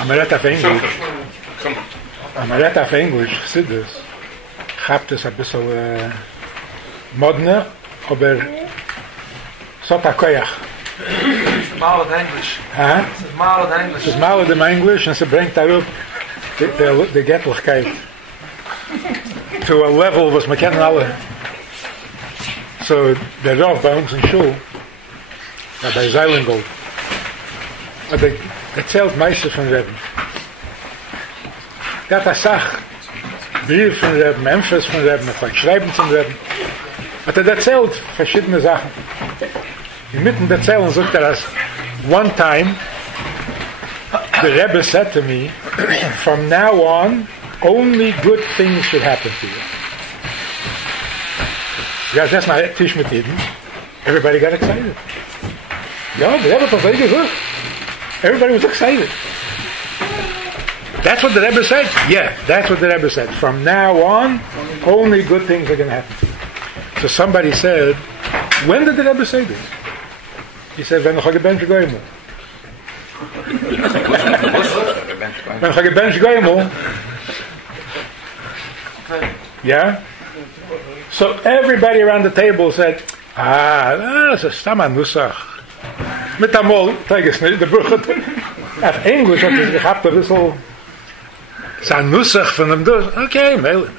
Amaret auf Englisch. Amaret auf Englisch, Chassidus. Habt es ein bisschen moderner, aber so ein Koyach. Mal in English. Huh? It's mal in English. Es mal in Englisch und sie bringt darauf die Gettlichkeit to a level was man kennen alle. So, der Rav bei uns in Schule, bei Seilengold, hat erzählt meistens von Reben. Er hat eine Sache, Brief von Reben, Memphis von Reben, vielleicht Schreiben von Reben. Hat erzählt verschiedene Sachen. Inmitten der Erzählung sagt dass one time the Rebbe said to me, from now on, only good things should happen to you. Yeah, that's my Tisch mit Eden. Everybody got excited. Yeah, the Rebbe was very good. Everybody was excited. That's what the Rebbe said? Yeah, that's what the Rebbe said. From now on, only good things are going to happen to you. So somebody said, when did the Rebbe say this? He said, when I bench goimel. When I bench goimel. Yeah? So everybody around the table said, that's a stamma nusach. Mit amol, teges nicht, der Bruch hat, auf Englisch hat es gehabt, ein bisschen, es ein Nusach von dem Dus. Okay, mail.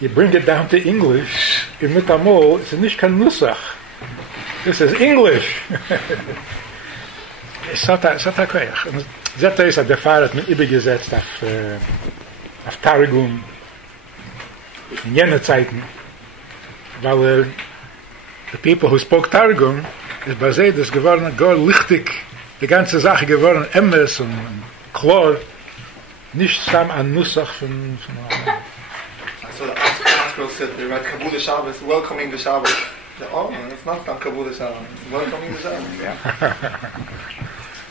You bring it down to English, in mit amol, es ist nicht kein Nusach. This is English. Es hat er kreich. Zeta ist, der Fahrer hat mir übergesetzt auf Targum, in jener Zeiten, weil the people who spoke Targum ist bei sie das geworden, gar lichtig, die ganze Sache geworden, Emmes und Chlor, nicht sam an Nussach von So the article said they read Kabul Shabbos, welcoming the Shabbos. Oh, it's not Kabul Shabbos, it's welcoming the Shabbos. Yeah.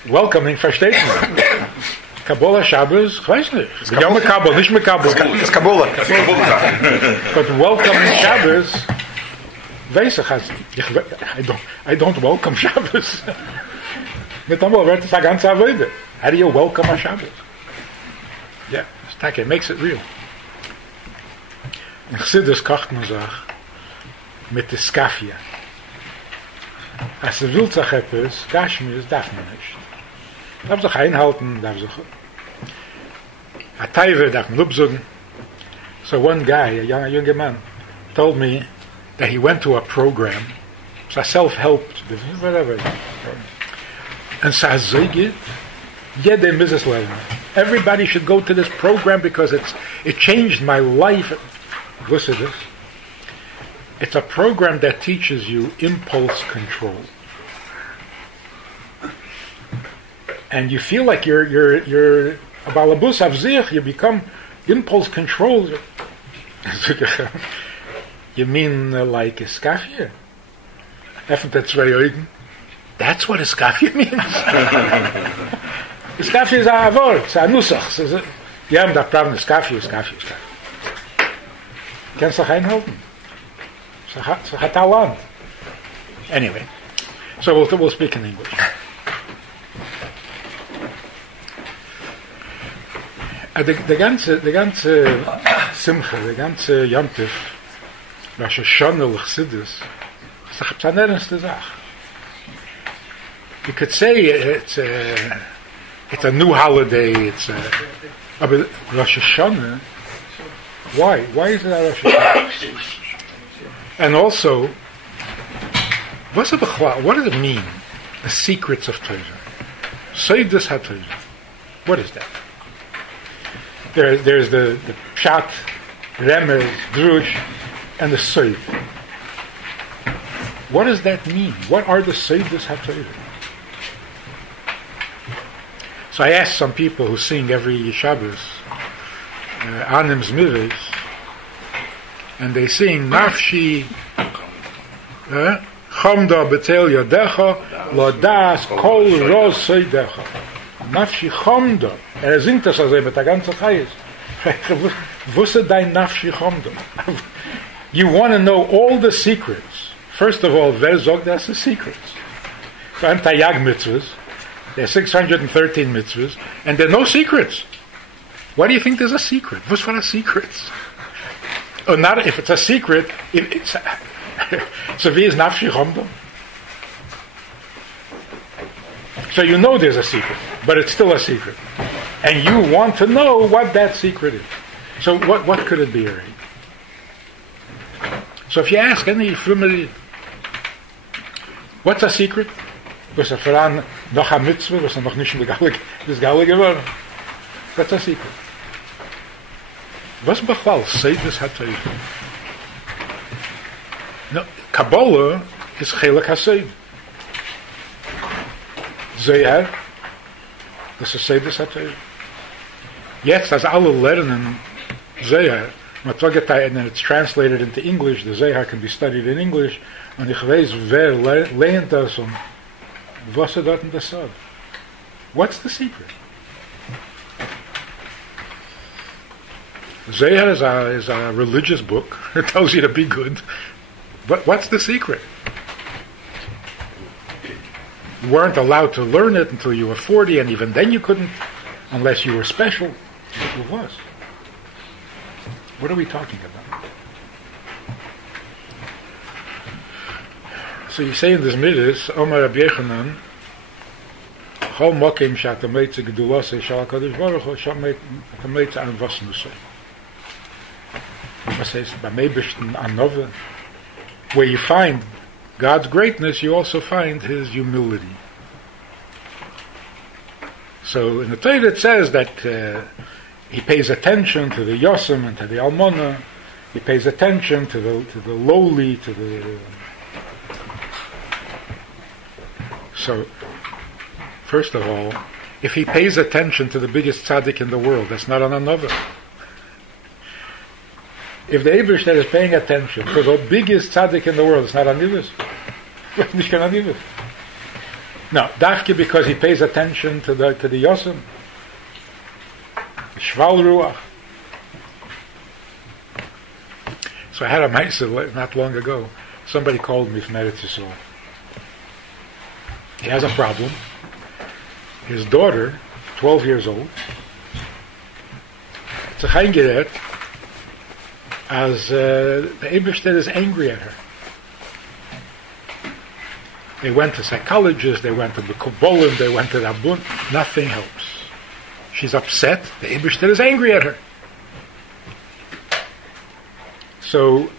Welcoming, versteht man. Kabbalah Shabbos, ich weiß nicht. Ja, mit Kabbalah, nicht mit Kabbalah. Das ist Kabbalah. But welcoming Shabbos, weiß ich, I don't welcome Shabbos. Mit einmal wird es eine ganze Weide. How do you welcome a Shabbos? Yeah, it makes it real. In Chassidus kocht man sich mit der Skafia. Als will sich etwas, Gashmius darf man nicht. Darf sich einhalten, darf sich a Taive darf man upsuchen. So one guy, a younger man, told me that he went to a program, it's a self-help, whatever. And so everybody should go to this program because it changed my life. Listen to this. It's a program that teaches you impulse control. And you feel like you're a balabus avzich, you become impulse control. You mean like a skafia? That's what a skafia means. Skafia is a word, it's a nusach. You haven't that problem, skafia. Kannst du dich einhalten? So hat Talent. Anyway, so we'll speak in English. The ganze Simcha, the ganze Yomtiv, Rosh Hashanah, Chassidus, it's an ernste Sache. You could say it's a new holiday, but Rosh Hashanah, why? Why is it a Rosh Hashanah? And also, what does it mean? The secrets of Torah. Seidus HaTorah. What is that? There's the Pshat, Remez, Drush, and the Seid. What does that mean? What are the Seidus HaTorah? So I asked some people who sing every Shabbos, Anim's Mives, and they sing Nafshi Chomda Betel Yodecha Lodas Kol Roz Seidecha. Nafshi Chomda. Singt das also mit der ganzen Chayes. Wusse dein Nafshi Chomda. You want to know all the secrets. First of all, wer sagt das the secrets? So ein Tayag Mitzvahs, There are 613 mitzvahs, and there are no secrets. Why do you think there's a secret? What's for the secrets? Or not if it's a secret, if it's so wie is nafshi chomdom? So you know there's a secret, but it's still a secret. And you want to know what that secret is. So what could it be already? So if you ask any frummer, what's a secret? Was er voran noch a mitzvah, was er noch nicht in der Galle geworden? What's a secret? Was bechwal Seidus hat er? No, Kabbalah is Chelek HaSeid. Zeher, das ist Seidus hat er. Jetzt, als alle lernen Zeher, and then it's translated into English, the Zeher can be studied in English, und ich weiß, wer lehnt das und was er dort in der Sod. What's the secret? Zeher is a religious book. It tells you to be good. But what's the secret? You weren't allowed to learn it until you were 40, and even then you couldn't, unless you were special. It was. What are we talking about? So you say in this midas, Omar Rabbi Yechanan, Chol mokim shata meitze gedulase shal HaKadosh Baruch Hu shata meitze an vasnusay. What says, B'meibishten anove, where you find God's greatness, you also find His humility. So in the Torah it says that He pays attention to the Yosem and to the Almona. He pays attention to the lowly, to the... So, first of all, if He pays attention to the biggest tzaddik in the world, that's not an another. If the Eibishter is paying attention to the biggest tzaddik in the world, it's not an anivus. Nicht kein anivus. No, dafke because He pays attention to the Yosem. Shval Ruach. So I had a ma'aseh not long ago. Somebody called me from Eretz Yisrael. He has a problem. His daughter, 12 years old, it's a chayin gerät, as the Eibishter is angry at her. They went to psychologists, they went to the Kabbalah, they went to the Abun. Nothing helps. She's upset. The Eibishter is angry at her. So,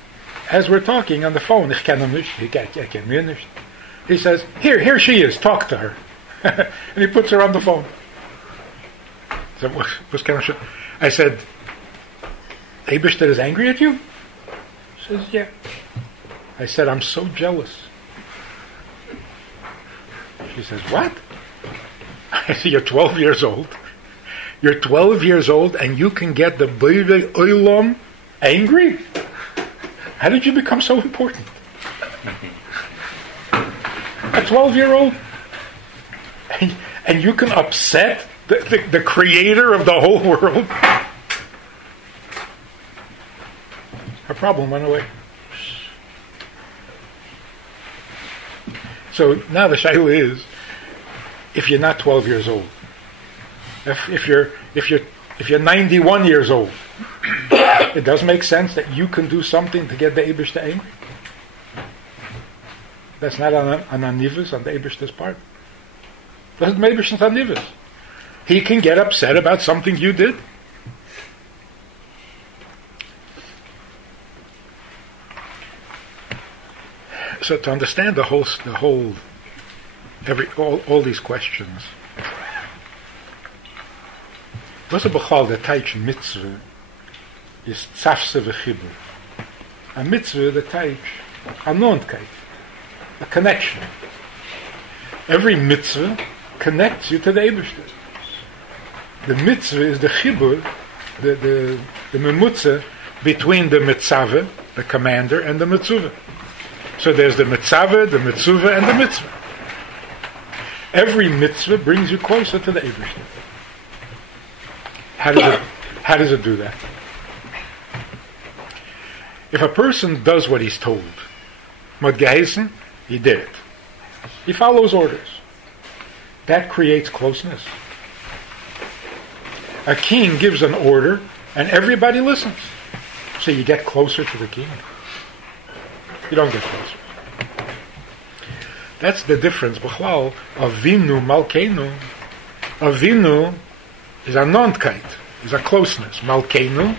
as we're talking on the phone, ich kenne mich, ich kenne mich nicht. He says, here she is, talk to her. And he puts her on the phone. So, I said, Eibishter is angry at you? She says, yeah. I said, I'm so jealous. She says, what? I said, you're 12 years old. You're 12 years old and you can get the Boro Olam angry? How did you become so important? A 12-year-old? And you can upset the creator of the whole world? Her problem went away. So now the shaila is, if you're not 12 years old, if you're 91 years old, it does make sense that you can do something to get the Eibishter angry. That's not an anivus on the Eibishter's part. That's Eibishter's anivus. He can get upset about something you did. So to understand all these questions, was a bechal the taich mitzvah is tzafse v'chibur. A mitzvah the taich a nonkeit, a connection. Every mitzvah connects you to the Eibishter. The mitzvah is the chibur, the memutza between the mitzvah, the commander, and the mitzvah. So there's the mitzvah, the mitzvah, and the mitzvah. Every mitzvah brings you closer to the Eibishter. How does it do that? If a person does what he's told, mod geheißen, he did it. He follows orders. that creates closeness. A king gives an order, and everybody listens. So you get closer to the king. You don't get closer. That's the difference. B'chlal, Avinu Malkeinu. Avinu is a non-kite, is a closeness. Malkeinu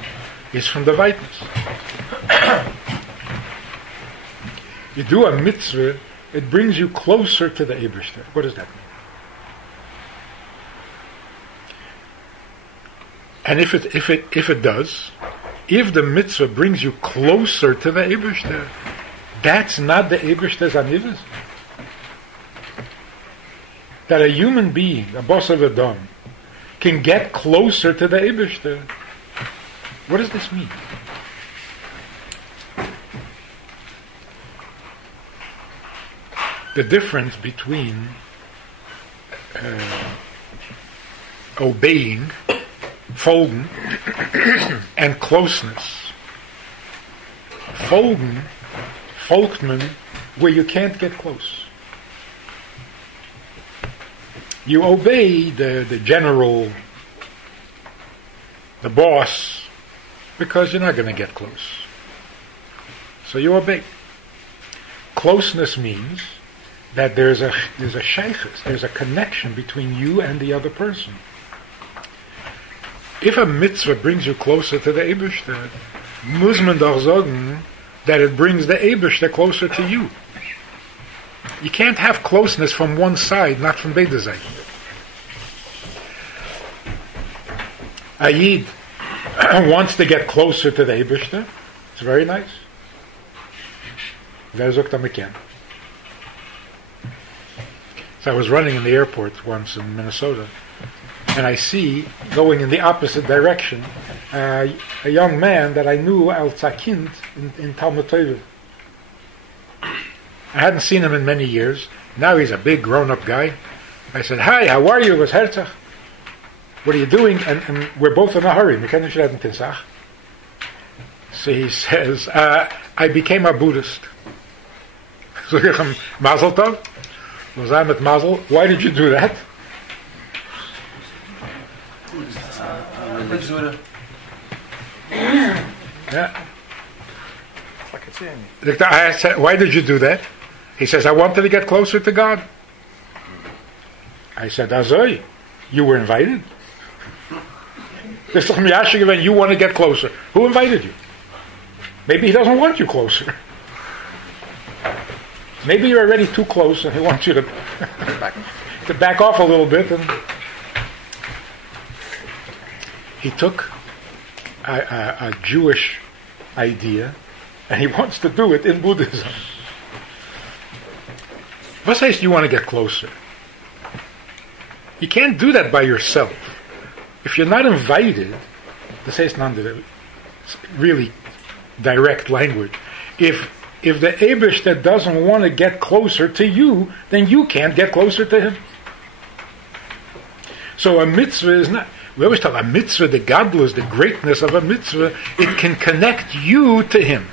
is from the weitness. You do a mitzvah, it brings you closer to the Eibishter. What does that mean? And if it does, if the mitzvah brings you closer to the Eibishter, that's not the Eibishter's anivus. That a human being, a boss of Adam, can get closer to the Eibishter. What does this mean? The difference between obeying, folgen, and closeness. Folgen, folgtman, where you can't get close. You obey the general, the boss, because you're not going to get close. So you obey. Closeness means that there's a sheikhus, there's a connection between you and the other person. If a mitzvah brings you closer to the Eibishter, muss man doch sagen that it brings the Eibishter closer to you. You can't have closeness from one side, not from beide Seiten. A Yid wants to get closer to the Eibishter. It's very nice. Wer sagt, er kann? So I was running in the airport once in Minnesota, and I see, going in the opposite direction, a young man that I knew als a kind in Talmud Torah. I hadn't seen him in many years. Now he's a big grown-up guy. I said, "Hi, how are you? Was Herzach? What are you doing?" And we're both in a hurry. So he says, "I became a Buddhist." So ich sage, Mazel Tov. Was I mit Mazel? Why did you do that? Yeah. I said, "Why did you do that?" He says, "I wanted to get closer to God." I said, "Azoi, you were invited. When you want to get closer, who invited you? Maybe he doesn't want you closer. Maybe you're already too close, and he wants you to back off a little bit." And he took a Jewish idea, and he wants to do it in Buddhism. What says you want to get closer? You can't do that by yourself. If you're not invited, this is not really direct language. If the Eibishter doesn't want to get closer to you, then you can't get closer to him. So a mitzvah is not, we always talk about mitzvah, the gadlus, the greatness of a mitzvah, it can connect you to him.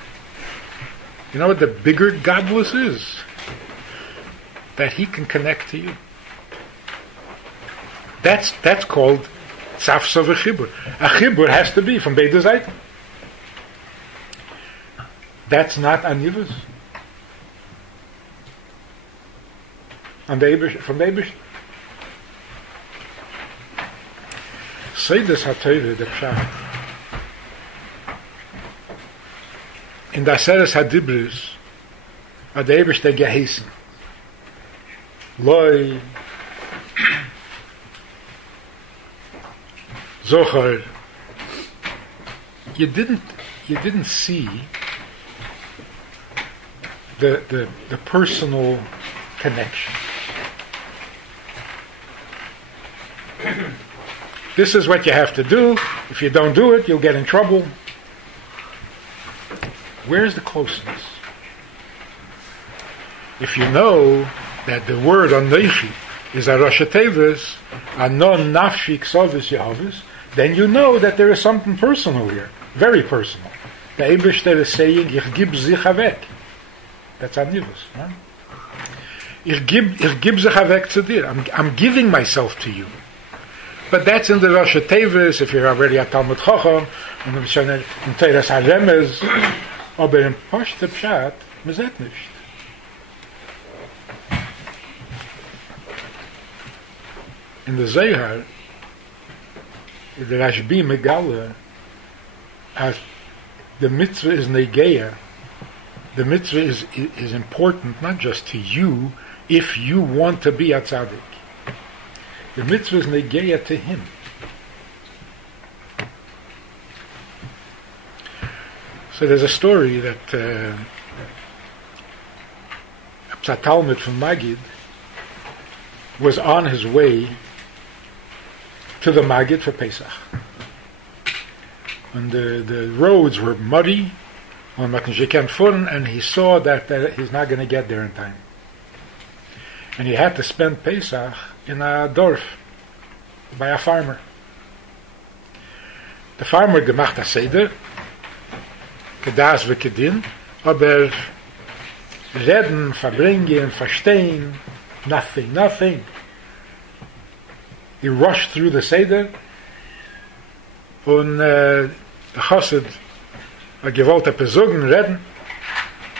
You know what the bigger gadlus is? That he can connect to you. That's called tzafsa v'chibur. A chibur has to be from beide Seiten. That's not anivus. From the Eibush. Seides HaTorah, the Pshat. In der Seres HaDibris hat der Eibishter geheißen. Loi Zohar. You didn't see the personal connection. This is what you have to do. If you don't do it, you'll get in trouble. Where's the closeness? If you know that the word Anoichi is a Rosh Tevis, Anon Nafshi Ksovis Yehovis, then you know that there is something personal here, very personal. The Eibishter is saying, Ich gib sich avek. That's anivus. Huh? Ich gib sich weg zu dir. I'm giving myself to you. But that's in the Rosh Tevis, if you're already a Talmud Chacham, und im Schönen, in Teres HaRemez, aber im Pashte Pshat, man sieht nicht. In the Zohar, the Rashbi Megala, as the mitzvah is negeya, the mitzvah is important not just to you if you want to be a tzaddik. The mitzvah is negeya to him. So there's a story that a Talmud from Magid was on his way to the Magid for Pesach. And the roads were muddy, and he saw that he's not going to get there in time. And he had to spend Pesach in a dorf, by a farmer. The farmer gemacht a Seder, kedas v'kedin, aber reden, Farbrengen, verstehen, nothing. He rushed through the Seder, und der Chassid gewollt besuchen, reden.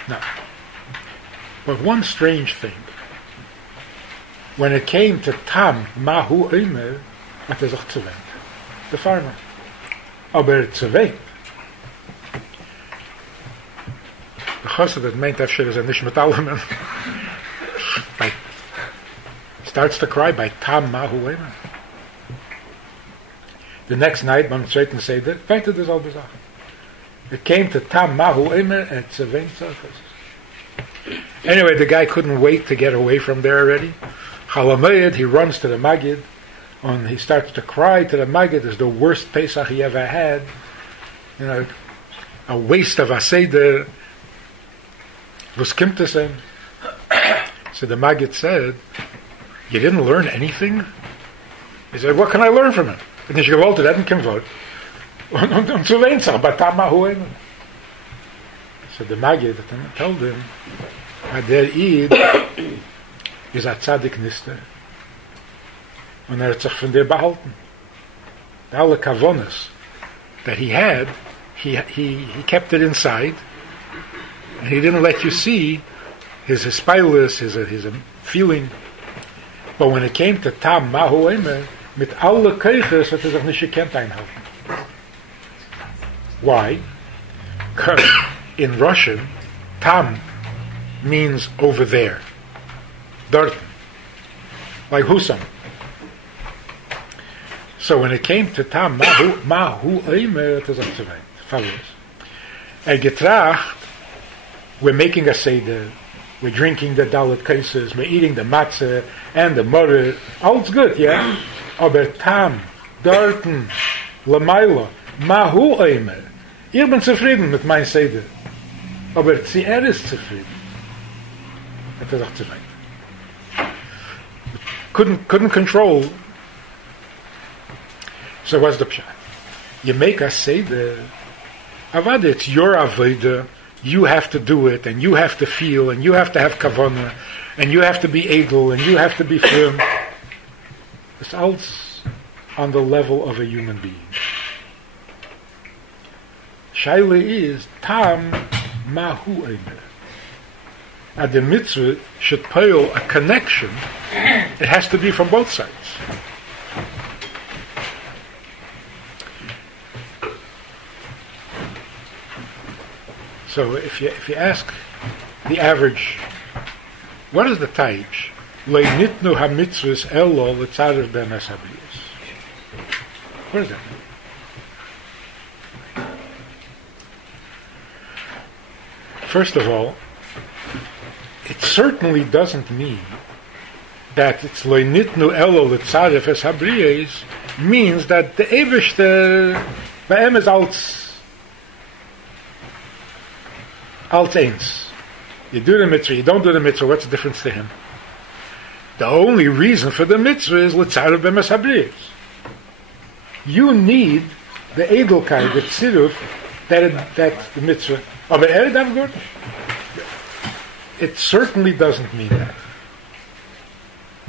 No. But one strange thing, when it came to Tam, Mahu Eimer, hat sich zuwendet. The farmer. Aber zuwendet. Der Chassid hat meint, dass nicht mit allem. Starts to cry by Tam, Mahu Eimer. The next night, beim zweiten Seder, weiter dieselbe Sache. It came to Tam Mahu Eimer and Tzevein Tzarchas. Anyway, the guy couldn't wait to get away from there already. Chalamayid, he runs to the Magid, and he starts to cry to the Magid. It's the worst Pesach he ever had. You know, a waste of a Seder. Was kommt es denn? So the Magid said, you didn't learn anything? He said, what can I learn from it? Und ich gewollt, er hat kein Wort. Und zu wenig sagen, but Tam Mahu Eimer. So the Magid told him, der Eid is a Tzaddik Nister. Und hat sich von dir behalten. Alle Kavonas that he had, he kept it inside, and he didn't let you see his spilus, his feeling. But when it came to Tam Mahu Eimer, mit alle Keuches hat sich nicht gekannt einhalten. Why? Because in Russian, Tam means over there. Dort. Like Husam. So when it came to Tam, Mahu Eimer, hat sich zuwendet. Fabulous. Getracht, we're making a Seder, we're drinking the Dalet Kaises, we're eating the Matzah and the Murder. All's good, yeah? Aber Tam, Dorten, Lamaila, Mahu Eimer. Ich bin zufrieden mit mein Seder. Aber ist zufrieden. Hat sagt zufrieden. Couldn't control. So what's the pshat? You make a Seder. Avad, it's your avodah. You have to do it, and you have to feel, and you have to have kavanah, and you have to be edel, and you have to be firm. It's all on the level of a human being. Shaila is Tam Mahu Eimer. And the mitzvah should pile a connection. It has to be from both sides. So if you ask the average, what is the taich? Lo nitnu ha-mitzvahs elo l'tzaref ben hasabriyos. What does that mean? First of all, it certainly doesn't mean that it's lo nitnu elo l'tzaref es habriyos means that the Eibishter ba'em is alt eins. You do the mitzvah, you don't do the mitzvah, what's the difference to him? The only reason for the mitzvah is l'tzaref b'emes habriyos. You need the edelkeit, the tziruf, that the mitzvah. It certainly doesn't mean that.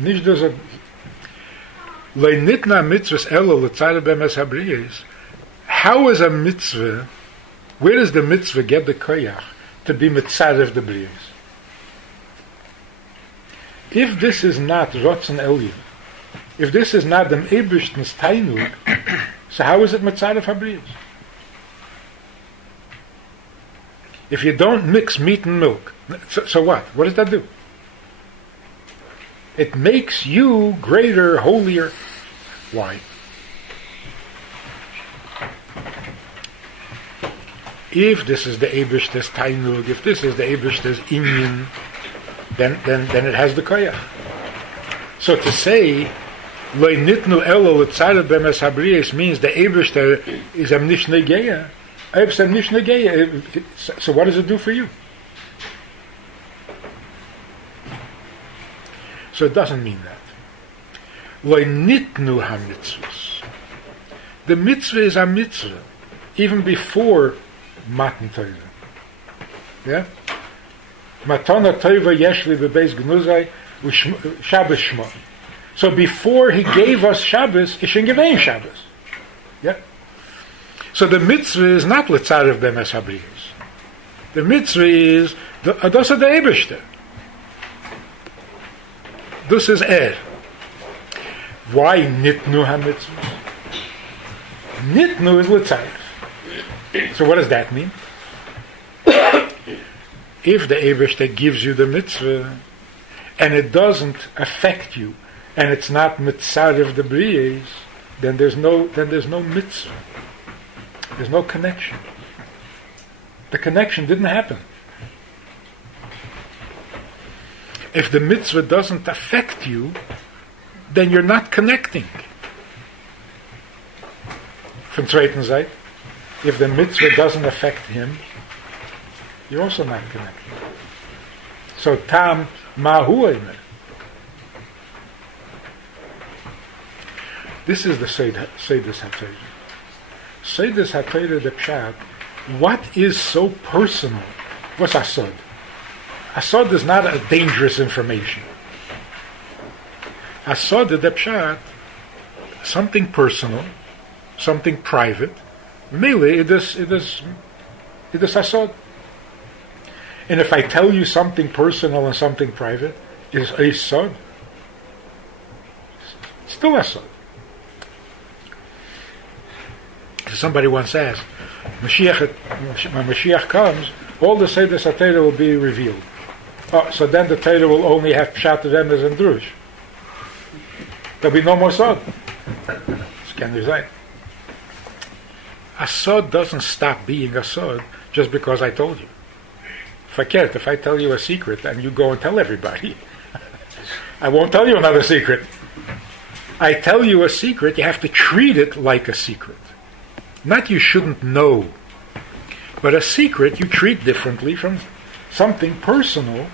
Nicht das Leinitna mitzvahs elo l'tzayda bemes habriyos. How is a mitzvah, where does the mitzvah get the koyach to be mitzarev the briyos? If this is not rotzen elyon, if this is not the eibishten's tainug, so how is it mitzarev habriyos? If you don't mix meat and milk, so what? What does that do? It makes you greater, holier. Why? If this is the Eibishter's Tainug, if this is the Eibishter's Inyan, then it has the koyach. So to say, Loi nitnu elo l'tzarev bemes habriyos means the Eibishter is am nish negeya. So what does it do for you? So it doesn't mean that. Loi nitnu ha-mitzvahs. The mitzvah is a mitzvah, even before Matan Torah. Yeah? Matana Torah yeshli bebeis gnuzai Shabbos shmo. So before he gave us Shabbos, he should give him Shabbos. Yeah? So the mitzvah is not l'tzarev bemes habriyos. The mitzvah is das the Eibishter. This is Why nitnu ha-mitzvah? Nitnu is l'tzarev. So what does that mean? If the Eibishter gives you the mitzvah and it doesn't affect you and it's not mitzarev the briyos, then there's no mitzvah. There's no connection. The connection didn't happen. If the mitzvah doesn't affect you, then you're not connecting. From zweiten Seite, if the mitzvah doesn't affect him, you're also not connecting. So tam mahu eimer. This is the Seder HaTorah. Seder HaTorah, the pshat, what is so personal? What's asod? Asod is not a dangerous information. Asod, the pshat, something personal, something private. Really, it is asod. And if I tell you something personal and something private, it is asod. It's still asod. Somebody once asked, when Mashiach comes, all the Seder HaTorah will be revealed. Oh, so then the Torah will only have Pshat, Remez, and Drush. There'll be no more Sod. Can you say? A Sod doesn't stop being a Sod just because I told you. If I tell you a secret and you go and tell everybody, I won't tell you another secret. I tell you a secret, you have to treat it like a secret. Not you shouldn't know, but a secret you treat differently from something personal.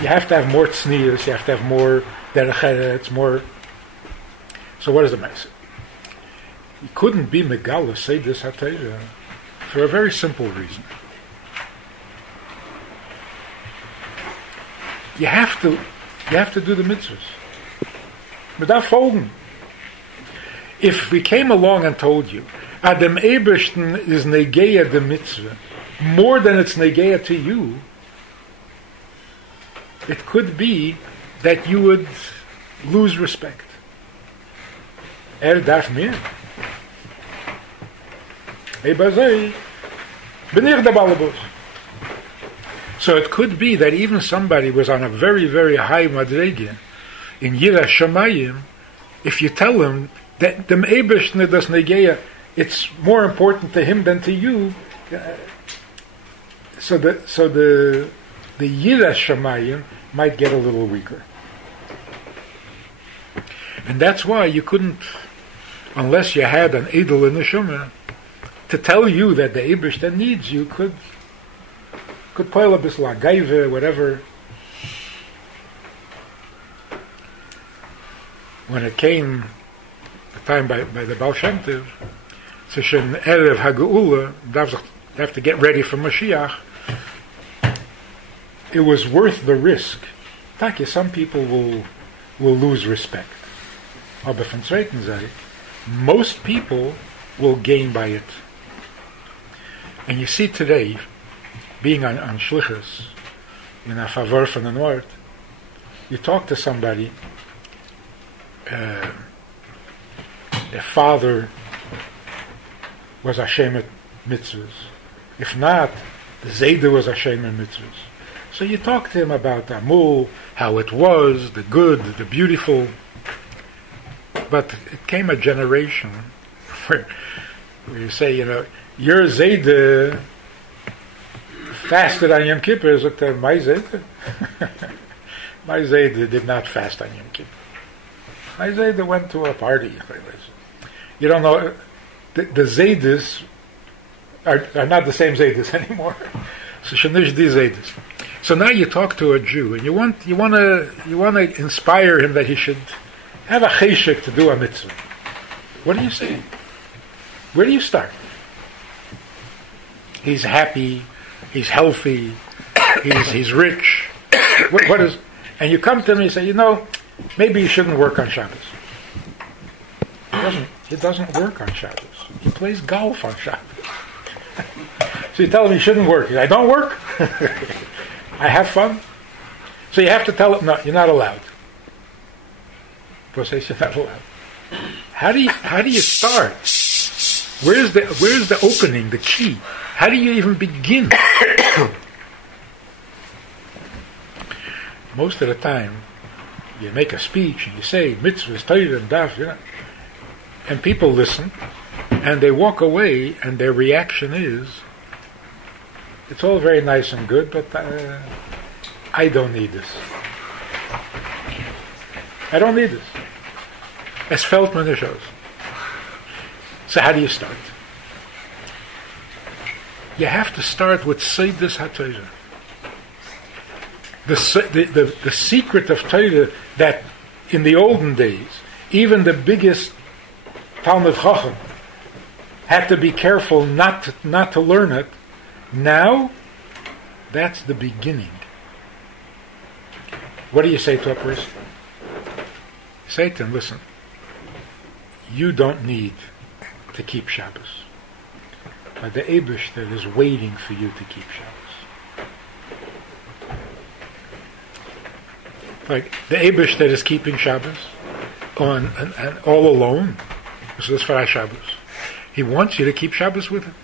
You have to have more tznius, you have to have more derech eretz, more. So what is the message? You couldn't be megala say this HaTorah for a very simple reason. You have to do the mitzvahs without folgen. If we came along and told you Adam Eibishten is negeya the mitzvah more than it's negeya to you, it could be that you would lose respect. Darf mir. Bin ich der Balabus. So it could be that even somebody was on a very, very high madrege in Yira Shamayim, if you tell him that the Eibishten does negeya, it's more important to him than to you. So the Yira Shamayim might get a little weaker. And that's why you couldn't, unless you had an Edel in the Neshama, to tell you that the Eibishter needs you could poil a bisla gaive, whatever. When it came the time by the Baal Shem Tov, zwischen Erev HaGeula, have to get ready for Mashiach, it was worth the risk. Some people will will lose respect. Aber von zweiten Seite, most people will gain by it. And you see today, being on Shlichus, in a favor from the north, you talk to somebody, their father was Hashem at mitzvahs. If not, the Zayda was Hashem at mitzvahs. So you talk to him about Amul, how it was, the good, the beautiful. But it came a generation where you say, your Zayda fasted on Yom Kippur. My Zayda? My Zayda did not fast on Yom Kippur. My Zayda went to a party. You don't know, the Zaydas are not the same Zaydas anymore. So shenish di Zaydas. So now you talk to a Jew and you want to inspire him that he should have a cheshek to do a mitzvah. What do you say? Where do you start? He's happy, he's healthy, he's rich. What is? And you come to him and you say, maybe you shouldn't work on Shabbos. He doesn't work on Shabbos. He plays golf on Shabbos. So you tell him he shouldn't work. I don't work. I have fun. So you have to tell him, no, you're not allowed. You're not allowed. How do you start? Where's the opening, the key? How do you even begin? Most of the time, you make a speech and you say mitzvahs, Torah, and daf, and people listen, and they walk away, and their reaction is, it's all very nice and good, but I don't need this. I don't need this. As Feldman shows. So how do you start? You have to start with Seidus HaTorah. The secret of Torah that in the olden days, even the biggest Talmud Chacham had to be careful not to learn it. Now, that's the beginning. What do you say to a person? Say to him, listen, you don't need to keep Shabbos. But the Eibishter is waiting for you to keep Shabbos. Like the Eibishter is keeping Shabbos and all alone. This is for Shabbos. He wants you to keep Shabbos with him.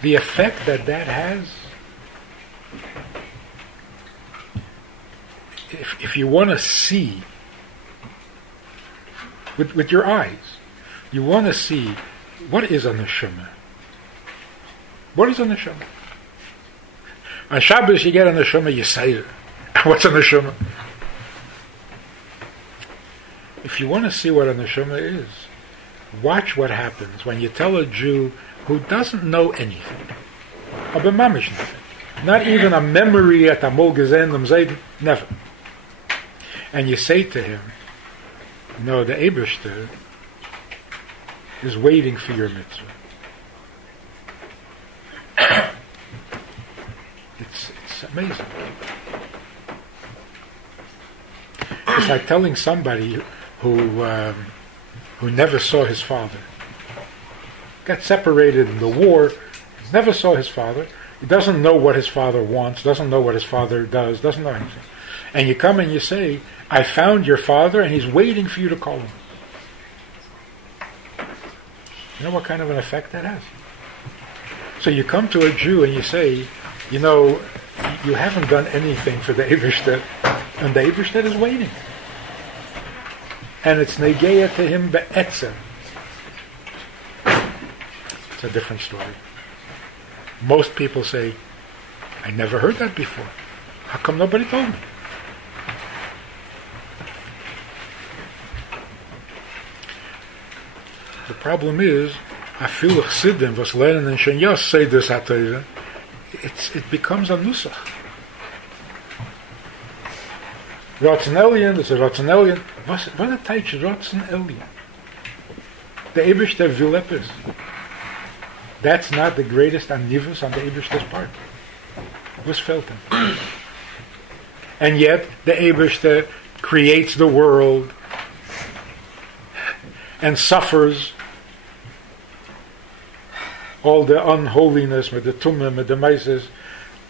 The effect that has, if you want to see with your eyes, you want to see what is a neshama. What is a neshama? On Shabbos you get a neshama Yisayir. What's a neshama? If you want to see what a neshama is, watch what happens when you tell a Jew who doesn't know anything, aber mamish nothing, not even a memory at Amol Gezendum Zayd, never. And you say to him, no, the Eibishter is waiting for your mitzvah. It's amazing. It's like telling somebody who never saw his father, got separated in the war, never saw his father, he doesn't know what his father wants, doesn't know what his father does, doesn't know anything. And you come and you say, I found your father and he's waiting for you to call him. You know what kind of an effect that has? So you come to a Jew and you say, you haven't done anything for the Eibishter, and the Eibishter is waiting. And it's negeya to him be'etzem. It's a different story. Most people say, I never heard that before. How come nobody told me? The problem is, afilu chsidim was lernen in shenyos seidus haTorah, it becomes a nusach. Rotzen Elyon is a Rotzen Elyon. What a teich Rotzen Elyon? The Eibishter will epis. That's not the greatest anivus on the Eibishter's part. Was felt him. And yet, the Eibishter creates the world and suffers all the unholiness with the tumah, with the meises.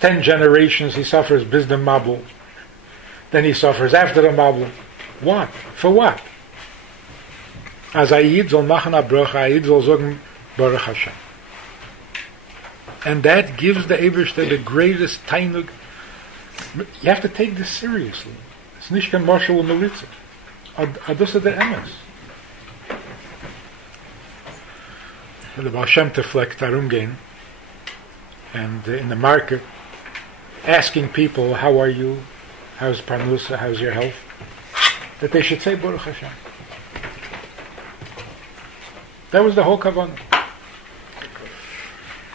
10 generations he suffers bis the mabul. Then he suffers after the mabul. What? For what? As Ayid soll machen a bracha, Ayid soll sagen Baruch Hashem. And that gives the Eberste the greatest tainug. You have to take this seriously. It's nicht kein Marshal und Melitze. Das ist der Emes. The Baal Shem Tov fleckt darum gehen, and in the market, asking people, how are you? How's Parnusa? How's your health? That they should say Baruch Hashem. That was the whole kavanah.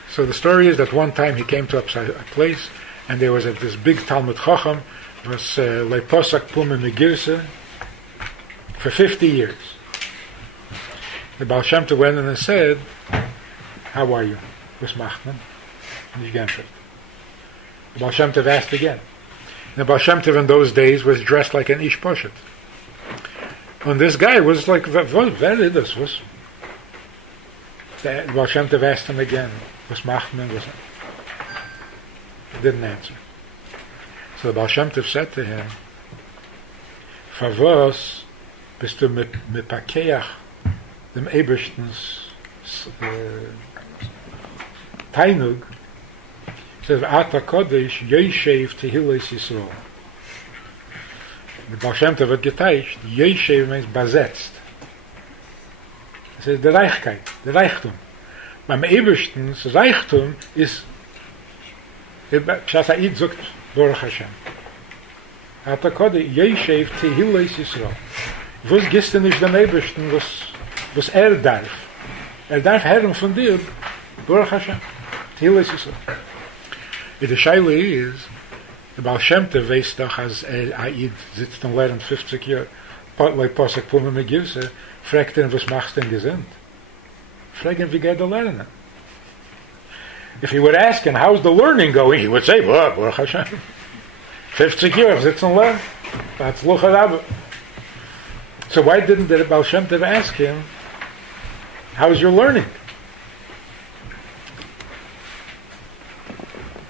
So the story is that one time he came to a place, and there was this big Talmud Chacham, was Leiposak Pum in the Girse, for 50 years. The Baal Shem Tov went in and said, how are you? Was macht man? And he geantwortet. The Baal Shem Tov asked again. The Baal Shem Tov in those days was dressed like an Ish Poshet. And this guy was like, very this was. The Baal Shem Tov asked him again, was macht man? He didn't answer. So the Baal Shem Tov said to him, Favos bist du mepakeach dem Eberstens Tainug, says Ata Kodesh Yeshev Tehilles Yisrael. The Baal Shem Tov hat geteicht, Yeshev means besetzt. Das ist der Reichkeit, der Reichtum. Beim Eberstens Reichtum ist, Pshat Ha'id sagt Baruch Hashem. Ata Kodesh Yeshev Tehilles Yisrael. Was gibst du nicht dem Ebersten, was darf? Darf Herren von dir, Baruch Hashem. Tehilles Yisrael. The Shaila is, the Baal Shem Tov weiß doch, als Aid sitzt und lernt 50 Jahre, like Posek Puma Megivse, fragt ihn, was machst du denn gesinnt? Frag ihn, wie geht der Lernen? If he would ask him, how's the learning going? He would say, Baruch Hashem. 50 Jahre sitzen und lernen. That's Lucha Rabba. So why didn't the Baal Shem Tov ask him, how's your learning?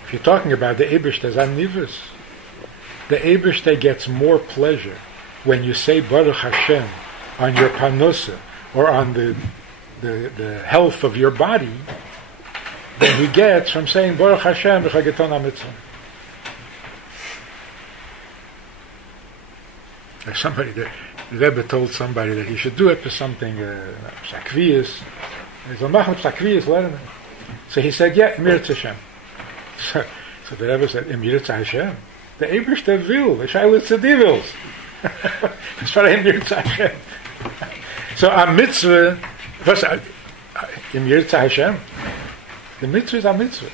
If you're talking about the Eberste Zanivus, the Eberste gets more pleasure when you say Baruch Hashem on your panusa or on the health of your body than he gets from saying Baruch Hashem b'chageton hamitzvah. Like somebody, the Rebbe told somebody that he should do it for something, psakviyas. He said, mach psakviyas, learn it. So he said, yeah, Im Yirtzeh Hashem. So the Rebbe said, Im Yirtzeh Hashem. The Eberste will, the Shaila Tzadi wills. It's for Im Yirtzeh Hashem. So a mitzvah, first, Im Yirtzeh Hashem. The mitzvah is a mitzvah.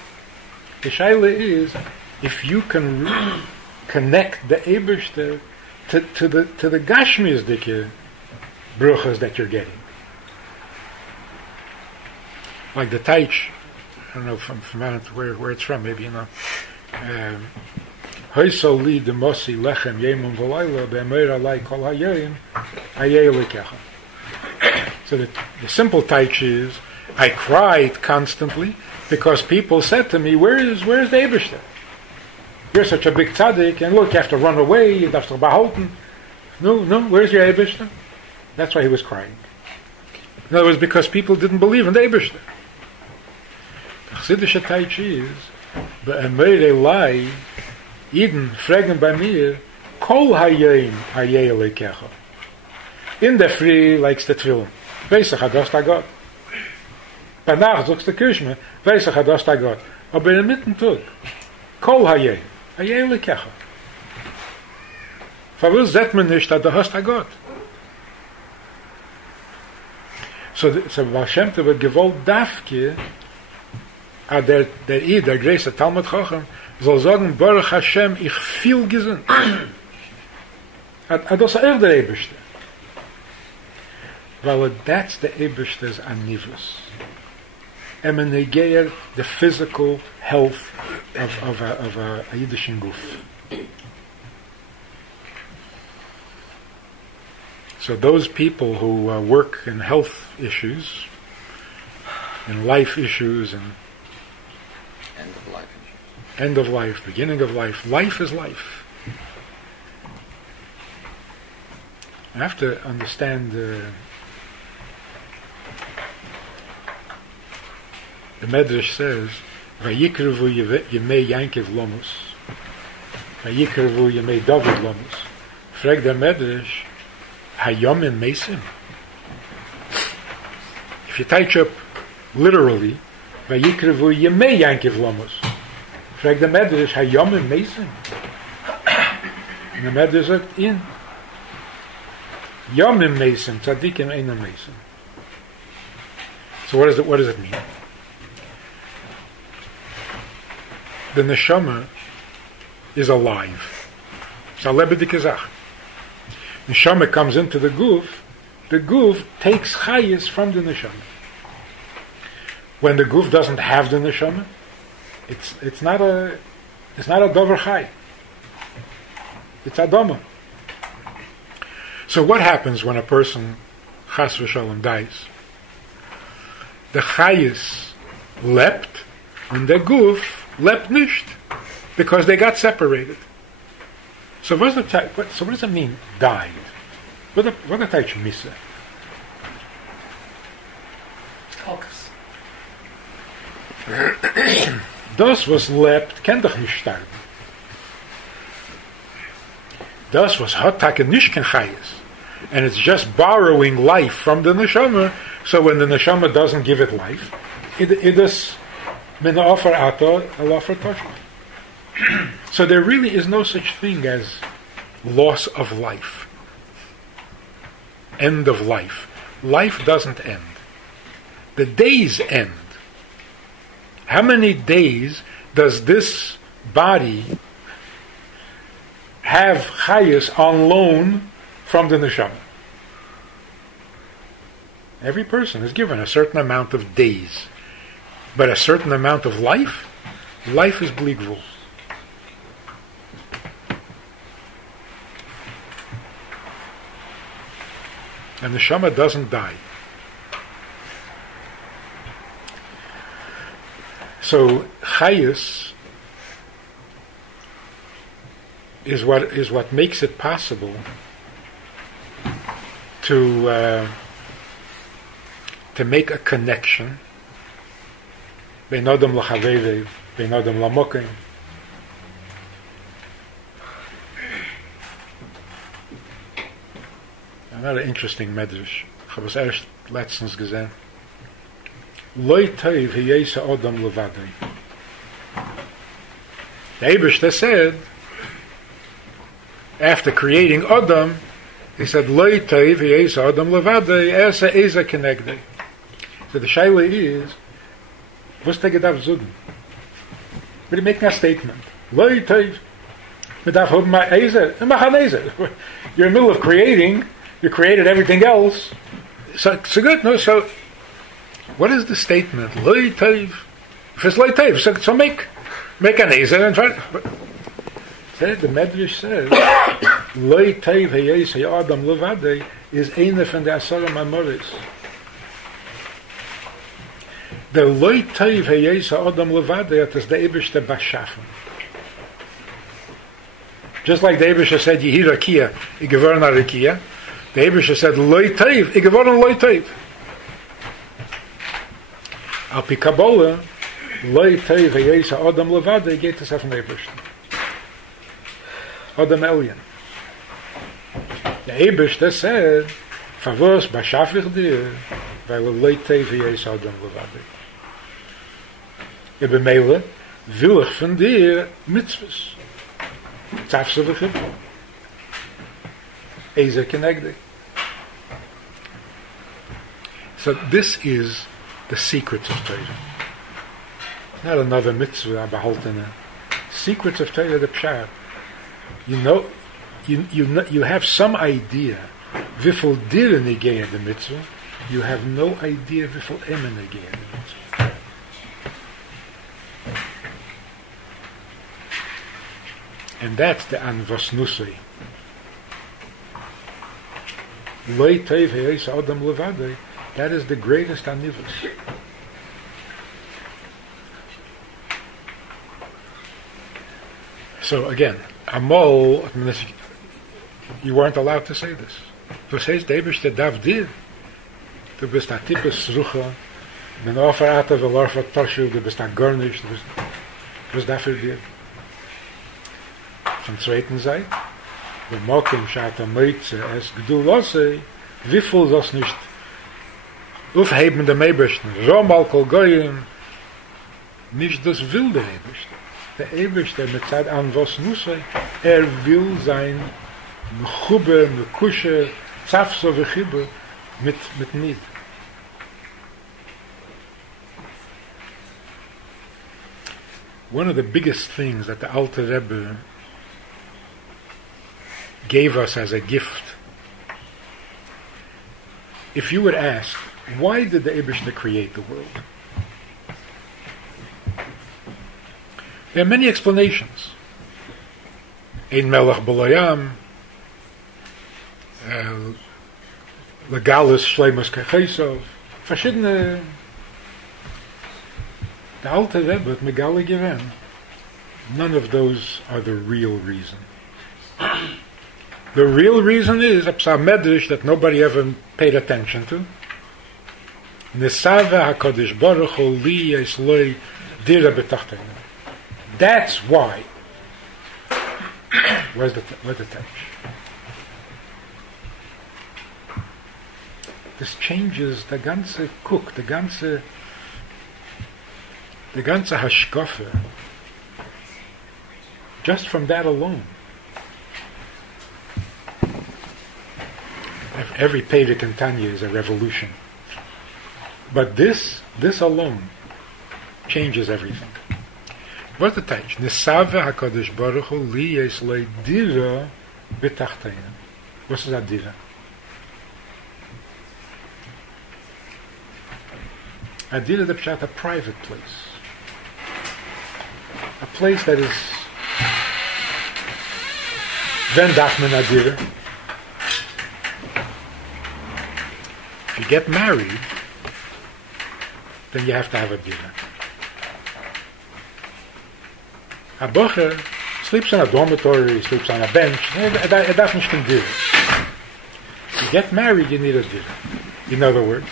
The Shaila is, if you can really connect the Eberste to the Gashmias dike bruchas that you're getting. Like the Taich, I don't know from where it's from, maybe you know. Hoysol li de mosi lechem yemum v'layla be'emer alai kol hayayim hayay lekecha. So the simple Taich is, I cried constantly because people said to me, where's the Eberste? You're such a big tzaddik, and look, you have to run away, you have to behalten. No, where's your Eberste? That's why he was crying. In other words, because people didn't believe in the Eberste. The Chassidische Taich is, be'emere lai, Eden, fragen bei mir, kol hayayim hayay lekecha. In der Früh likes the Tefillin. Weisach hadost Gott. Bei Nacht sagst du Kirschme, weisach hadost Gott. Aber in der Mittentag, kol hayayim. Hayay lekecha. Verwil sagt man nicht, dass du hast a Gott. So Baal Shem Tov wird gewollt Dafke, der größte Talmud Chacham, soll sagen, Baruch Hashem, ich viel gesund. Das ist der Eberste. Weil that's the Eberste's anivus. Emenegeir, the physical health of a Yiddishin Guf. So those people who work in health issues, in life issues, and End of life. end of life, beginning of life, life is life. I have to understand the Medrash says, "Vayikrevu yemei Yankiv lomus, vayikrevu yemei David lomus." Frag the Medrash, Hayomim mesim. If you touch up literally, vayikrevu yemei Yankiv lomus. Frag the Medrash, Hayomim mesim. And the Medrash said, in Yomim mesim, tzadikim einam mesim. So what does it mean? The neshama is alive. It's a lebedik zach. Neshama comes into the guf takes chayis from the neshama. When the guf doesn't have the neshama, it's not a dover chay. It's adama. So what happens when a person chas v'shalom dies? The chayis leapt, and the guf leapt nicht, because they got separated. So what does it mean, died? What the type misa? Focus. Das was lebt, kann doch nicht sterben. Das was hat take nicht kein chayis. And it's just borrowing life from the neshama, so when the neshama doesn't give it life, it is min offer ato, el offer toshma. So there really is no such thing as loss of life. End of life. Life doesn't end. The days end. How many days does this body have chayis on loan from the neshama? Every person is given a certain amount of days. But a certain amount of life is bligvul. And the neshama doesn't die. So chayus is what makes it possible to make a connection bein adam lachaveve, bein adam lamokim. Another interesting medrash. Ich habe es erst letztens gesehen. Loi teiv hiyesa adam levadei. The Eibishter said, after creating Adam, he said, Loi teiv hiyesa adam levadei, esa eza kenegdei. So the shaila is, was take darf zugen? But he making a statement. Loi teiv, we darf hoben ma eza, mach an eza. You're in the middle of creating, you created everything else. So good, no? So, what is the statement? Loi teiv. If it's loi teiv, so make an eza and try. The Medrash says, loi teiv heyes hey adam levadei is eine von der asara mamoris. The loi teiv heyes adam levadei is the Eibishter bashafen. Just like the Eibishter said, Yehi rakia, I geworn a rakia. The Eibishter said, Loi teiv, I geworn loi teiv. Al pi Kabbalah, Loi teiv heyes adam levadei geht es auf den Eibishter. Adam Elyon. The Eibishter said, Favos bashaf ich dir, weil Loi teiv heyes adam levadei. Ibn Meile, will ich von dir mitzvahs. Tzafse v'chibur. Eza kenegdei. So this is the secrets of Torah. Not another mitzvah behaltene. Secrets of Torah, the pshat. You know, you have some idea. Wifel dir negeya the mitzvah. You have no idea wifel emen negeya the mitzvah. And that's the anvas nusay. Loi Teiv Heis Adam Levadei. That is the greatest anivus. So again, Amol, you weren't allowed to say this. Du sagst, der Eibishter darf dir. Du bist ein Typus Sucher. Den Offerate will Toshu, du bist ein Garnisch, du bist dafür dir. Von zweiten Seite, der Mokim schaut am Meitze, es Gdulose, wie viel das nicht aufheben dem Eibishter. Romal kol Goyim, nicht das will der Eibishter. Der Eibishter mit Zeit an was Nusse, will sein Mechube, Mekushe, Zafso Vechibe mit Nid. One of the biggest things that the Alter Rebbe gave us as a gift, if you would ask, why did the Eibishter create the world? There are many explanations. Ein Melech B'Layam, Legalis Shleimus Kechesov, verschiedene. The Alter Rebbe at Megale Given. None of those are the real reason. The real reason is a Psa Medrash that nobody ever paid attention to. Nesava HaKadosh Baruch Hu li Yisloi Dira B'Tachtenu. That's why. Where's the text? This changes the ganze Cook, the ganze Hashkafe, just from that alone. Every Pedic in Tanya is a revolution. But this alone changes everything. What's the text? Nesave HaKadosh Baruch Hu li Yisloi Dira B'Tachtenu. What's that Dira? Adira the Pshat, a private place. A place that is Ven Dachman Adira. If you get married, then you have to have a Dira. A bocher sleeps in a dormitory, sleeps on a bench. It doesn't Dira. If you get married, you need a Dira. In other words,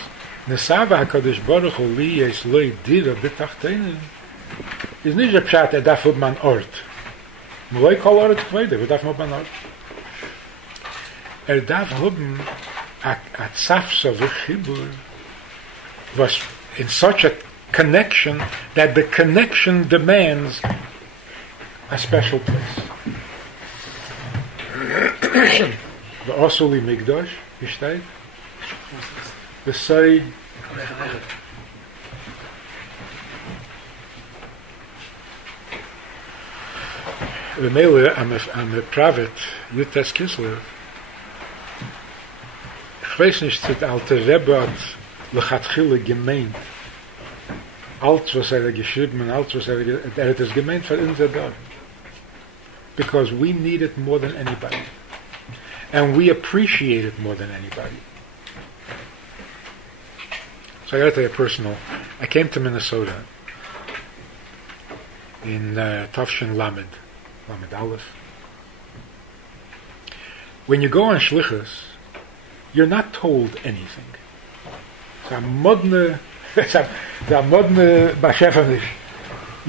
Nesava HaKadosh Baruch Hu li Yisloi Dira B'Tachtenu is nicht a Pshat, darf haben an Ort. Muloi kol Ort Kvede, darf haben an Ort. Darf haben a Tzafsa V'Chibur was in such a connection that the connection demands a special place. V'Osuli Migdosh, wie steht? The say the mele I'm a private Yutas Kislev. Ich weiß nicht, dass der Alte Rebbe hat lechatchile gemeint. Alles, was geschrieben und alles, was hat es gemeint für unser Dorf. Because we need it more than anybody. And we appreciate it more than anybody. So I got to tell you personal. I came to Minnesota in Tafshin Lamed Aleph. When you go on Shlichus, you're not told anything. You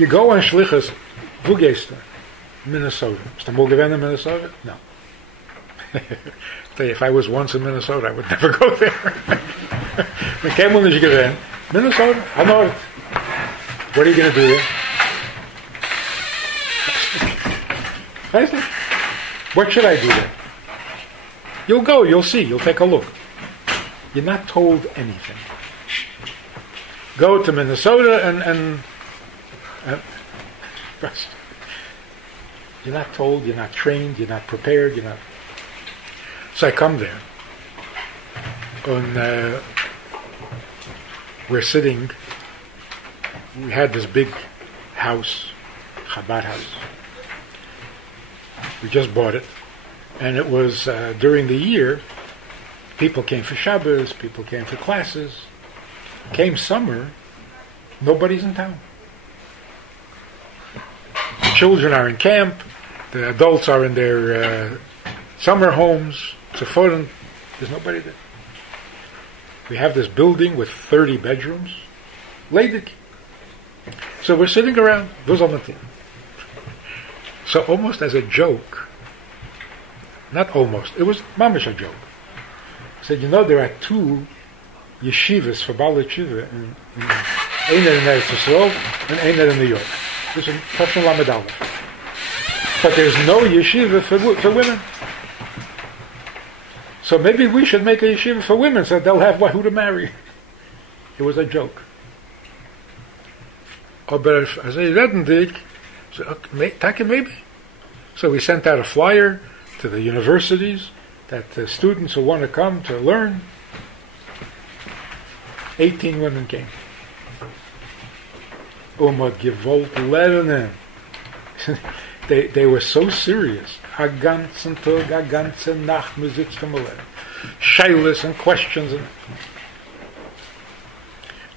go on Shlichus, wo gehst du? Minnesota. Ist du mal gewesen in Minnesota? No. Tell you, if I was once in Minnesota, I would never go there. I came when you get in Minnesota. I know it. What are you going to do there? What should I do there? You'll go. You'll see. You'll take a look. You're not told anything. Go to Minnesota and you're not told. You're not trained. You're not prepared. You're not. So I come there. And we're sitting. We had this big house, Chabad house. We just bought it, and it was during the year People came for Shabbos, people came for classes. Came summer, nobody's in town. The children are in camp, the adults are in their summer homes, there's nobody there. We have this building with 30 bedrooms, ledig. So we're sitting around, so almost as a joke, not almost, it was mamish a joke. I said, there are 2 yeshivas for Bala Yeshiva in Einer in Eretz Yisrael and Einer in New York. This is Tafshin Lamed Aleph. But there's no yeshiva for women. So maybe we should make a yeshiva for women so they'll have who to marry. It was a joke. Aber als I read it, maybe. So we sent out a flyer to the universities that the students who want to come to learn, 18 women came. Gewollt lernen. They were so serious. A ganzen Tag, a ganze Nacht, wir sitzen mal lernen. Shailas and questions.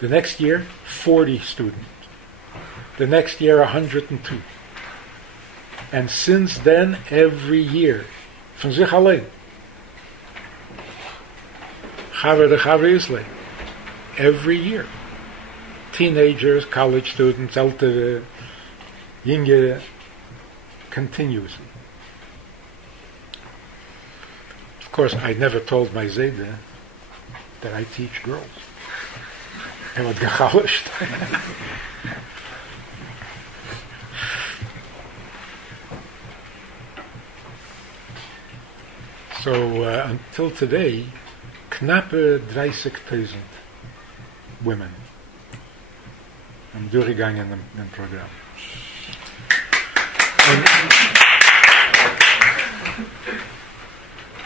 The next year, 40 students. The next year, 102. And since then, every year, von sich allein. Chaver de Chaver Isle. Every year. Teenagers, college students, ältere, jüngere, continuously. Of course, I never told my Zayda that I teach girls. Er hat gechauscht. So until today, knappe 30.000 women. I'm durchgegangen in Programm.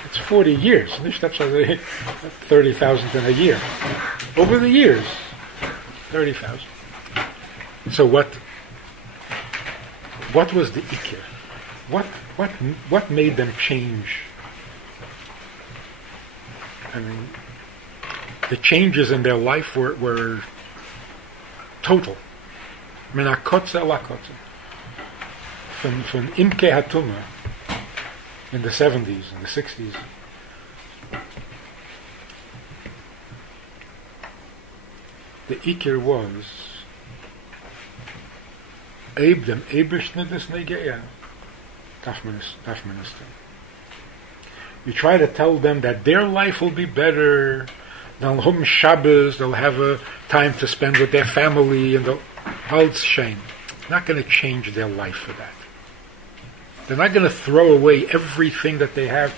It's 40 years. Nicht that's 30,000 in a year. Over the years, 30,000. So what was the ikir? What made them change? I mean, the changes in their life were total. Min hakotze el hakotze. From Imke Hatuma in the 70s and the 60s. The ikir was dem Ebershne des Negeya. Minister. You try to tell them that their life will be better. They'll have Shabbos, they'll have a time to spend with their family, and they'll Hals shame. Not going to change their life for that. They're not going to throw away everything that they have.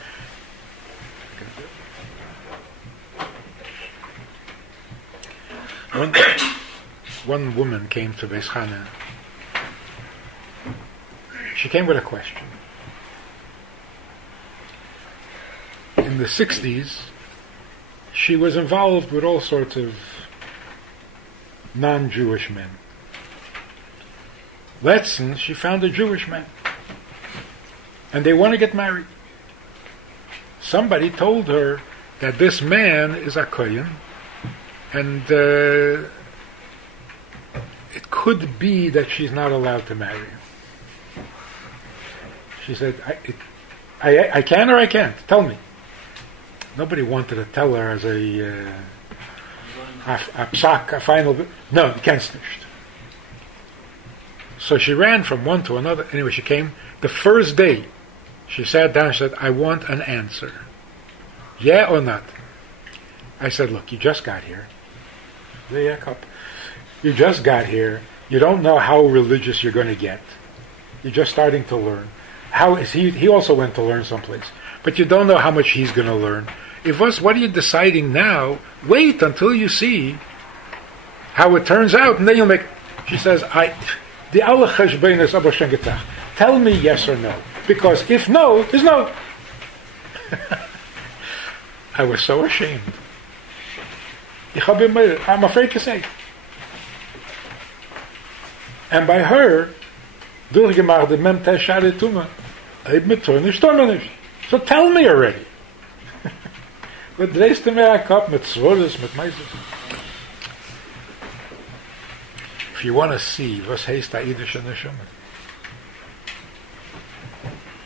One woman came to Beis Chana. She came with a question. In the 60s, she was involved with all sorts of non-Jewish men. Letzten, she found a Jewish man. And they want to get married. Somebody told her that this man is a Kohen, and it could be that she's not allowed to marry him. She said, I can or I can't? Tell me. Nobody wanted to tell her as a psak, a final... No, you can't snitch. So she ran from one to another. Anyway, she came. The first day, she sat down and said, I want an answer. Yeah or not? I said, look, you just got here. You just got here. You don't know how religious you're going to get. You're just starting to learn. How is he also went to learn someplace. But you don't know how much he's going to learn. What are you deciding now? Wait until you see how it turns out, and then you'll make... She says, the Allah cheshbein is aber schon getach. Tell me yes or no. Because if no, is no. I was so ashamed. I'm afraid to say. And by her, durchgemacht the mem teshare tuma, so tell me already. Wat dreist du mir a Kopf mit Zwoles, mit Meises? If you want to see was heißt a idische Neshama,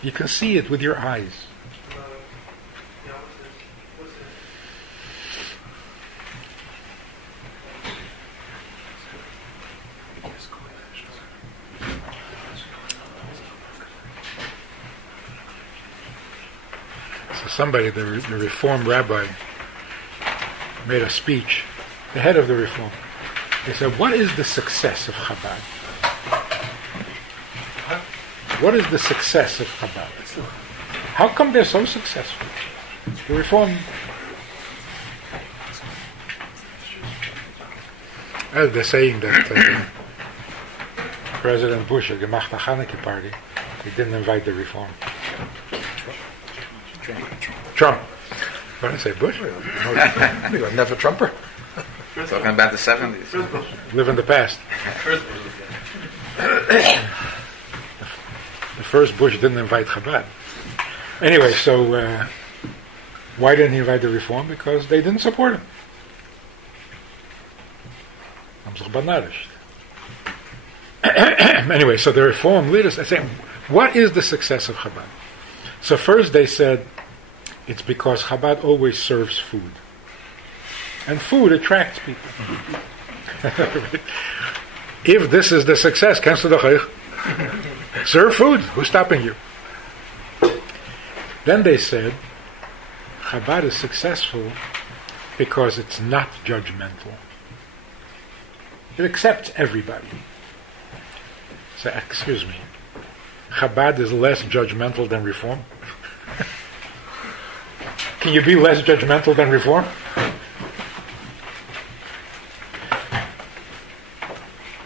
you can see it with your eyes. So somebody, the Reform rabbi, made a speech, the head of the Reform. They said, what is the success of Chabad? What is the success of Chabad? How come they're so successful? The Reform... they're saying that President Bush had gemacht a Hanukkah party. He didn't invite the Reform. Trump. What did I say, Bush? No, you were never Trumper. Talking about the 70s. Live in the past. The first Bush didn't invite Chabad. Anyway, so why didn't he invite the Reform? Because they didn't support him. Anyway, so the Reform leaders are saying, what is the success of Chabad? So first they said, it's because Chabad always serves food. And food attracts people. If this is the success, kannst du doch serve food. Who's stopping you? Then they said, Chabad is successful because it's not judgmental. It accepts everybody. So, excuse me, Chabad is less judgmental than Reform? Can you be less judgmental than Reform?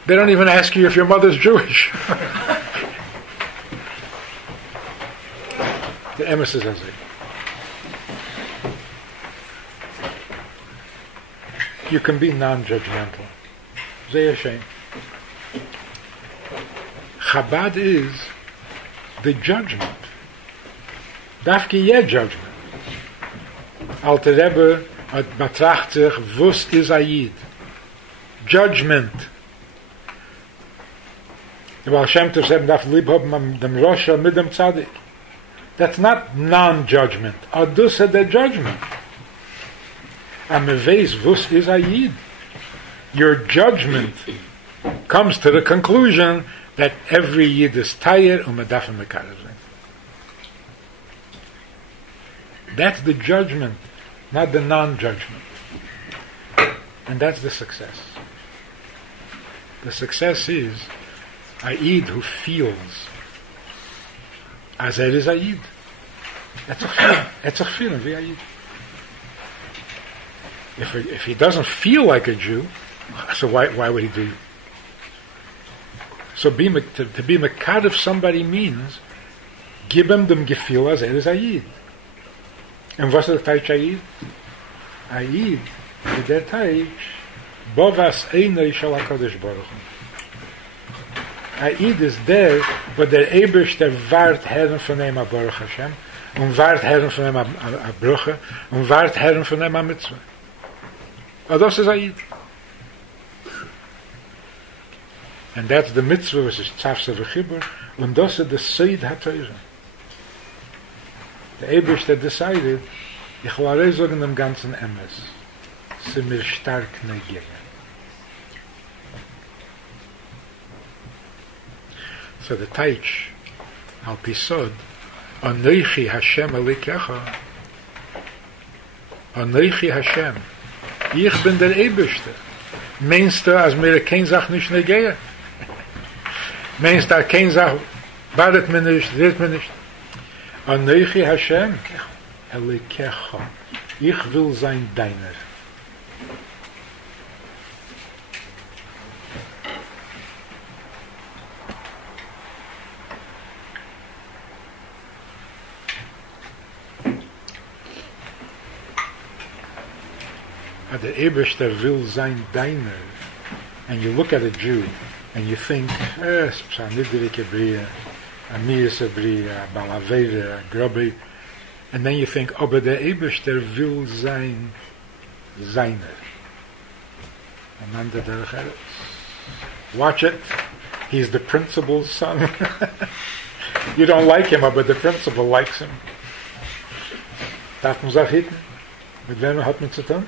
They don't even ask you if your mother's Jewish. The emes is as you can be non-judgmental. Zeh Hashem. Chabad is the judgment. Dafke yeh judgment. Alter Rebbe hat betracht sich, wus is a Yid. Judgment. Hashem said, that's not non-judgment. Adus is the judgment. Vus is a Yid. Your judgment comes to the conclusion that every Yid is tired umedaf mekarev. That's the judgment, not the non-judgment. And that's the success. The success is a Yid who feels as is a Yid. That's a feeling, wie a Yid. If he doesn't feel like a Jew, so why would he do? So to be mekad of somebody means give him dem gefühl as is a Yid. And what's the Teich a Yid? A Yid, der Teich, bovas einei shel HaKadosh Baruch Hu. A Yid is there, but der Eberste wart Herren von ihm a Baruch Hashem, und wart Herren von ihm a Brüche, und wart Herren von ihm a Mitzvah. Aber das ist a Yid. And that's the Mitzvah, which is Tzavse v'chibur, und das ist the Seid HaTorah. Der Eberste decided, ich will alle sagen dem ganzen Emes, sie mir stark negieren. So the Teich, al Pisod, Anoichi Hashem Alikecha, Anoichi Hashem, ich bin der Eberste. Meinst du, als mir kein Sach nicht negieren? Meinst du, kein Sach, badet mir nicht, wird mir nicht? Anoichi Hashem, Alikecha, ich will sein deiner. The Eberster will sein deiner, and you look at a Jew and you think, Psanidrike Bria, a Miese Bria, a Balavere, a Grubby, And then you think, aber der Eibishter will sein, seiner. Ananda derech eretz. Watch it. He's the principal's son. You don't like him, but the principal likes him. Darf man sich hitten? Mit wem hat man zu tun?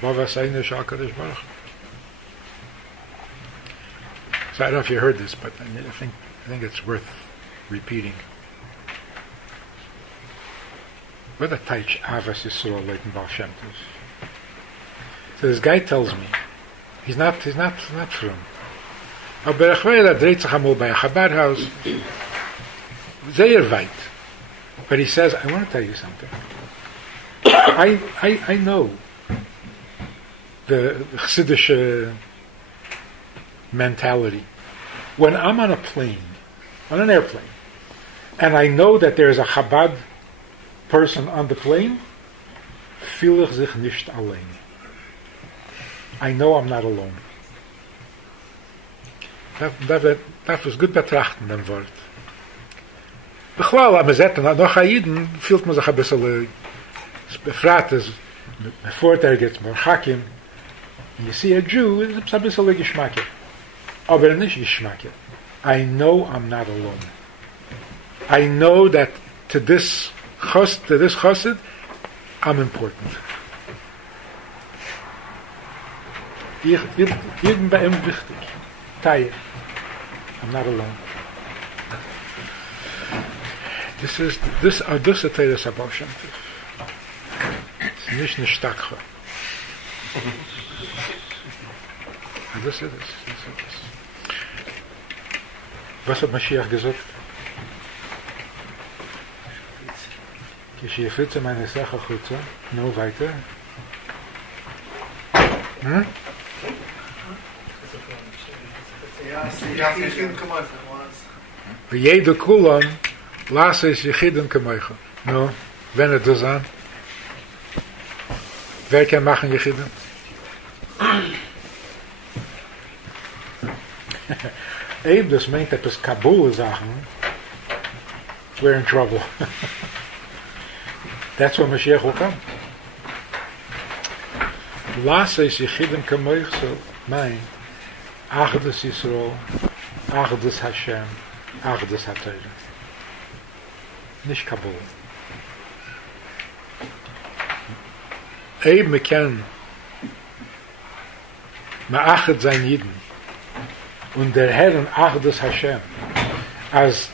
Bava seiner Shakadosh Baruch. So I don't know if you heard this, but I think it's worth repeating. What a taich Avas Yisrael leiten Baal Shem Tov. So this guy tells me, he's not from. Aber ich weiß, dreht sich einmal bei a Chabad house, sehr weit. But he says, I want to tell you something. I know the Chassidish mentality. When I'm on a plane, on an airplane, and I know that there's a Chabad person on the plane, fühle ich sich nicht allein. I know I'm not alone. Dat was gut betrachten, dem Wort. Bechlal, am Zetten, noch Haiden, fühlt man sich ein bisschen befragt, before there gets more Hakim, you see a Jew, it's a bisschen Geschmacke. Aber nicht Geschmacke. I know I'm not alone. I know that to this chassid, I'm important. Ich bin bei ihm wichtig. Teil. I'm not alone. This is a Teres Abba Shem Tov. It's nicht eine Stakha. Das ist es. Was hat Mashiach gesagt? Kishiyafitze meine Sache chutza. No, weiter. Jede Kulan lasse es Yechidem kemoicha. No, wenn das an. Wer kann machen Yechidem? Eben das meint etwas Kabul Sachen. We're in trouble. That's when Mashiach will come. Lasse es Yechidem kemoicha, so meint Achdus Yisrael, Achdus Hashem, Achdus HaTorah. Nicht Kabul. Eben wir kennen Ma'achad sein Yidden und der Herr und Achdus Hashem als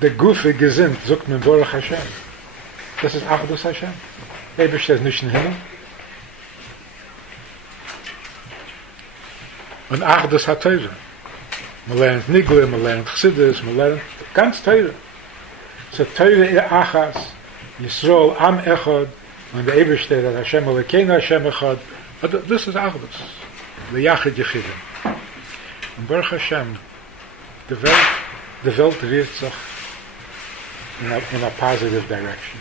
der Gufe gesinnt, sagt man Boro Hashem. Das ist Achdus Hashem. Eben steht nicht im Himmel. Und Achdus HaTorah. Man lernt Nigle, man lernt Chassidus, man lernt ganz Torah. So Torah Achas, Yisrael Am Echad, und der Eber steht, dass Hashem Elokeinu Hashem Echad. Das ist Achdus. Leyachid Yechidim. Und Baruch Hashem, die Welt wird sich in a positive direction.